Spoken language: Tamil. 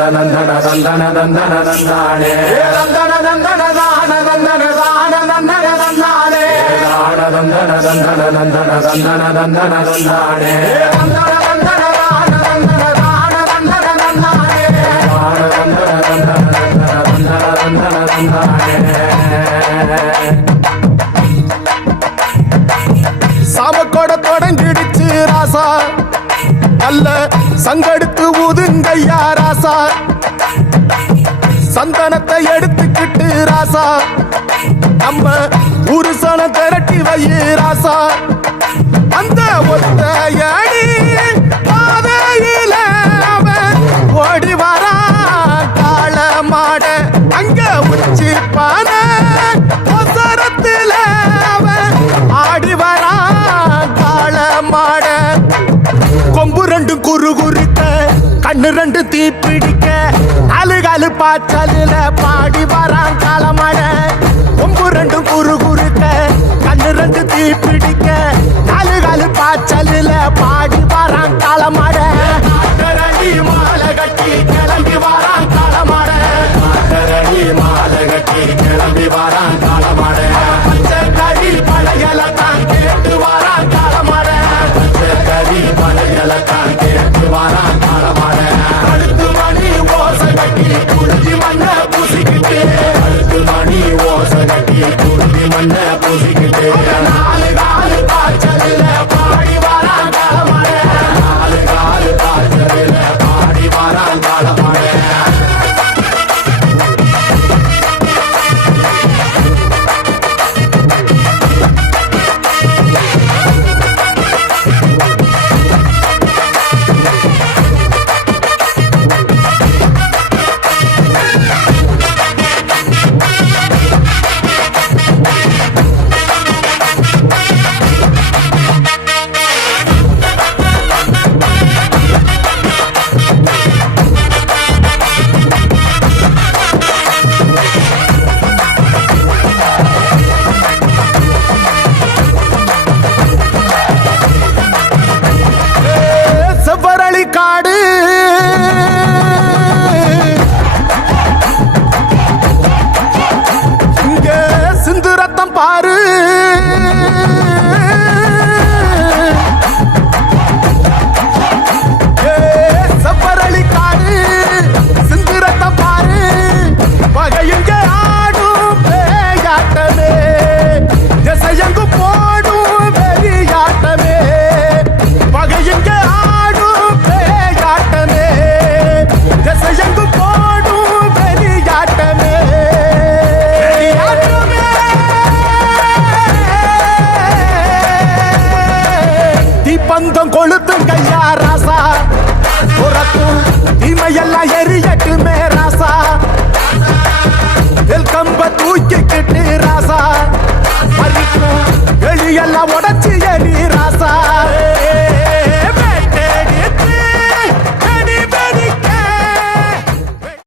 நந்தன நந்தன நந்தன நந்தானே நந்தன நந்தன தான நந்தன தான நந்தன நந்தானே தான நந்தன நந்தன நந்தன நந்தன நந்தன நந்தானே நந்தன நந்தன தான நந்தன தான நந்தன நந்தானே தான நந்தன நந்தன நந்தன நந்தன நந்தானே சாமக்கோட தொடங்கிடுச்சு ராசா நல்ல சங்கெடுத்து ஊதுங்கய்யா ராசா சந்தனத்தை எடுத்துக்கிட்டு ராசா நம்ம ஊரு சனம் திரட்டி வையே ராசா அந்த ஒத்தையடி பாதையில அவன் ஓடி வரா காள மாட அங்க உச்சி பான ஒசரத்துல அவன் ஆடி வரா காள மாட கொம்பு ரெண்டு குறு குறுக்க கண்ணு ரெண்டு தீ பிடிக்க அழுகாலு பாச்சலில பாடி வரான் காலமாட கொம்பு ரெண்டு குறு குறுக்க கண்ணு ரெண்டு தீ பிடிக்க அழுகாலு பாச்சலில பாடி